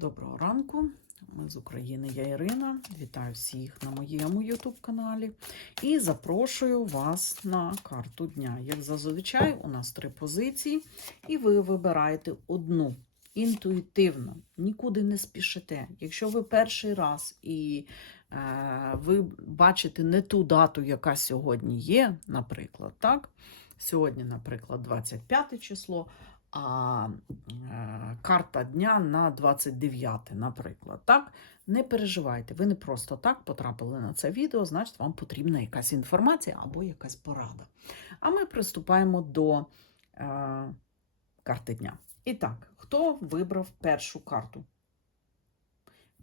Доброго ранку. Ми з України, я Ірина. Вітаю всіх на моєму YouTube-каналі і запрошую вас на карту дня. Як зазвичай, у нас три позиції, і ви вибираєте одну інтуїтивно, нікуди не спішите. Якщо ви перший раз і е, ви бачите не ту дату, яка сьогодні є, наприклад, так? Сьогодні, наприклад, 25 число а е, карта дня на 29, наприклад. Так? Не переживайте, ви не просто так потрапили на це відео, значить, вам потрібна якась інформація або якась порада. А ми приступаємо до е, карти дня. І так, хто вибрав першу карту?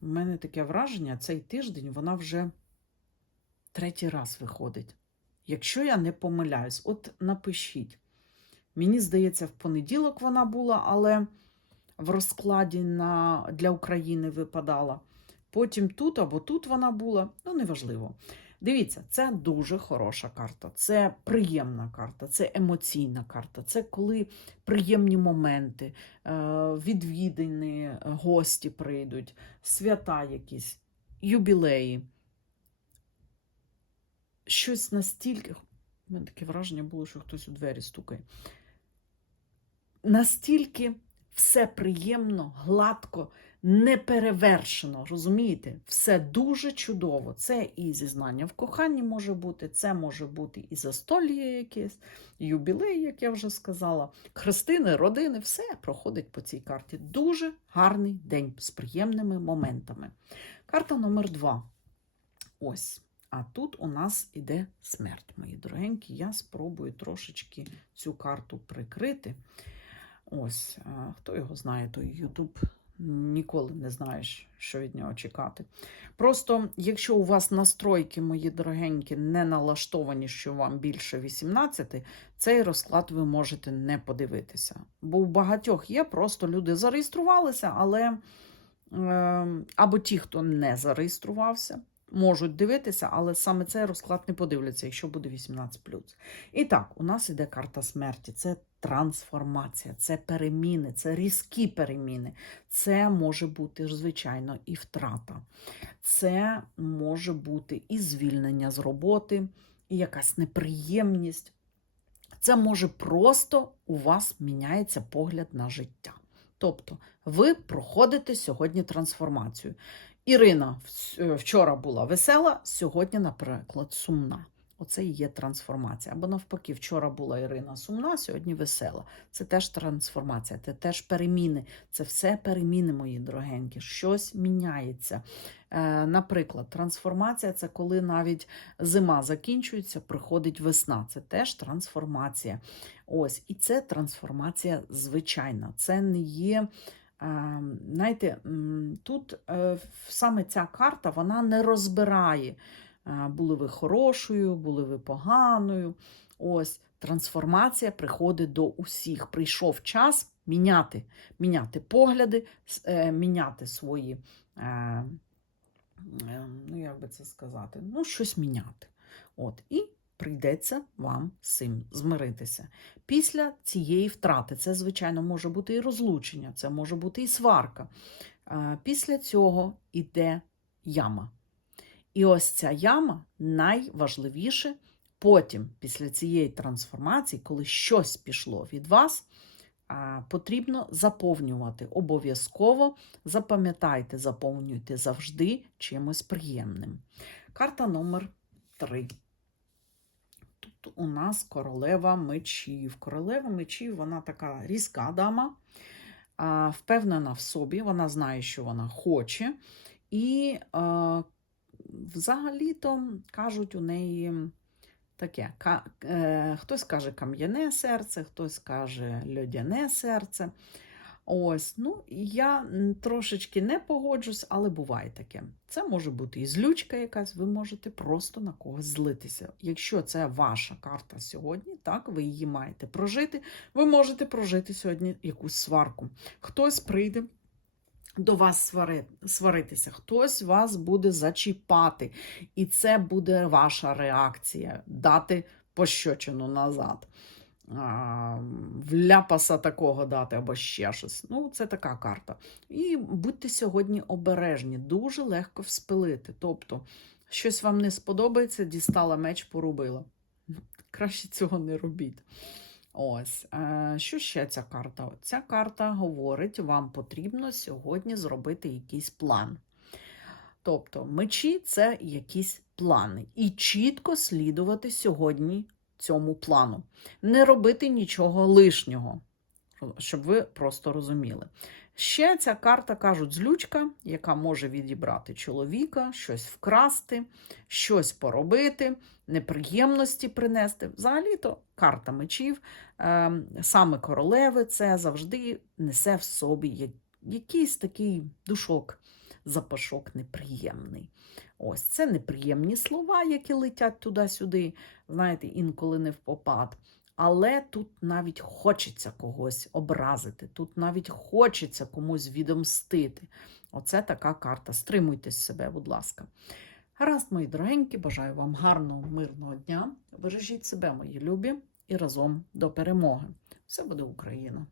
У мене таке враження, цей тиждень вона вже третій раз виходить. Якщо я не помиляюсь, от напишіть. Мені здається, в понеділок вона була, але в розкладі на, для України випадала. Потім тут або тут вона була, ну неважливо. Дивіться, це дуже хороша карта, це приємна карта, це емоційна карта, це коли приємні моменти, е, відвідини, гості прийдуть, свята якісь, юбілеї. Щось настільки. У мене таке враження було, що хтось у двері стукає настільки все приємно, гладко, неперевершено. Розумієте? Все дуже чудово. Це і зізнання в коханні може бути, це може бути і застолля якесь, юбілей, як я вже сказала, хрестини, родини, все проходить по цій карті. Дуже гарний день з приємними моментами. Карта номер два. Ось. А тут у нас іде смерть, мої дорогенькі. Я спробую трошечки цю карту прикрити. Ось, хто його знає, той Ютуб ніколи не знаєш, що від нього чекати. Просто, якщо у вас настройки, мої дорогенькі, не налаштовані, що вам більше 18, цей розклад ви можете не подивитися. Бо у багатьох є, просто люди зареєструвалися, але е, або ті, хто не зареєструвався. Можуть дивитися, але саме цей розклад не подивляться, якщо буде 18. І так, у нас іде карта смерті. Це трансформація, це переміни, це різкі переміни. Це може бути, звичайно, і втрата. Це може бути і звільнення з роботи, і якась неприємність. Це може просто у вас міняється погляд на життя. Тобто, ви проходите сьогодні трансформацію. Ірина вчора була весела, сьогодні, наприклад, сумна. Оце і є трансформація. Або навпаки, вчора була Ірина сумна, сьогодні весела. Це теж трансформація, це теж переміни. Це все переміни, мої дорогенькі. Щось міняється. Е, Наприклад, трансформація це коли навіть зима закінчується, приходить весна. Це теж трансформація. Ось, І це трансформація звичайна. Це не є. Знаєте, тут е, саме ця карта вона не розбирає, були ви хорошою, були ви поганою. Ось трансформація приходить до усіх. Прийшов час міняти, міняти погляди, е, міняти свої, е, ну як би це сказати, ну, щось міняти. От, І прийдеться вам з цим змиритися. Після цієї втрати, це, звичайно, може бути і розлучення, це може бути і сварка. Після цього йде яма. І ось ця яма найважливіше потім, після цієї трансформації, коли щось пішло від вас, потрібно заповнювати. Обов'язково запам'ятайте, заповнюйте завжди чимось приємним. Карта номер 3 у нас королева мечів. Королева мечів, вона така різка дама, впевнена в собі, вона знає, що вона хоче. І взагалі-то кажуть у неї таке: е, хтось каже кам'яне серце, хтось каже льодяне серце. Ось, ну, я трошечки не погоджусь, але буває таке. Це може бути і злючка якась, ви можете просто на когось злитися. Якщо це ваша карта сьогодні, так, ви її маєте прожити, ви можете прожити сьогодні якусь сварку. Хтось прийде. До вас сваритися, хтось вас буде зачіпати, і це буде ваша реакція дати пощочину назад. А, вляпаса такого дати або ще щось. Ну, це така карта. І будьте сьогодні обережні, дуже легко вспилити. Тобто, щось вам не сподобається, дістала меч, порубила. Краще цього не робіть. Ось, е, що ще ця карта? Ця карта говорить, вам потрібно сьогодні зробити якийсь план. Тобто, мечі це якісь плани. І чітко слідувати сьогодні цьому плану. Не робити нічого лишнього, щоб ви просто розуміли. Ще ця карта кажуть злючка, яка може відібрати чоловіка, щось вкрасти, щось поробити, неприємності принести. Взагалі-то карта мечів, е, саме королеви, це завжди несе в собі якийсь такий душок, запашок неприємний. Ось це неприємні слова, які летять туди-сюди, знаєте, інколи не в попад. Але тут навіть хочеться когось образити, тут навіть хочеться комусь відомстити. Оце така карта. Стримуйте себе, будь ласка. Гаразд, мої дорогенькі, бажаю вам гарного, мирного дня. Бережіть себе, мої любі, і разом до перемоги. Все буде Україна!